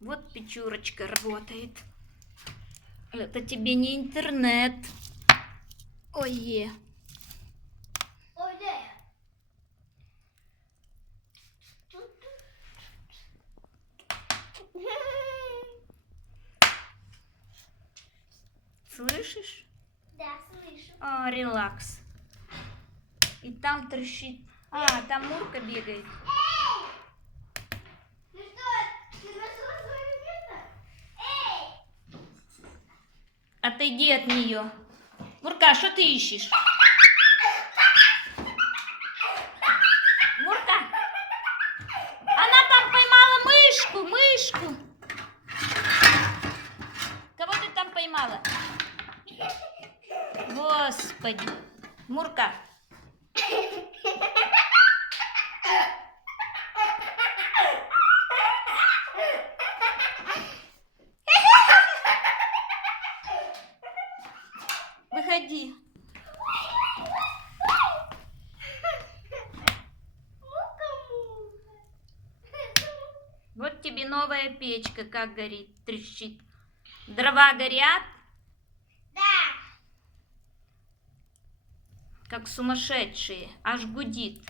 Вот печурочка работает. Это тебе не интернет. Ой-е. Слышишь? Да, слышу. А, релакс. И там трещит. А, там Мурка бегает. Ну что, ты нашла свое место? Эй! Отойди от нее. Мурка, что ты ищешь? Мурка! Она там поймала мышку. Кого ты там поймала? Господи. Мурка. Выходи. Вот тебе новая печка, как горит, трещит. Дрова горят, Да. как сумасшедшие, аж гудит.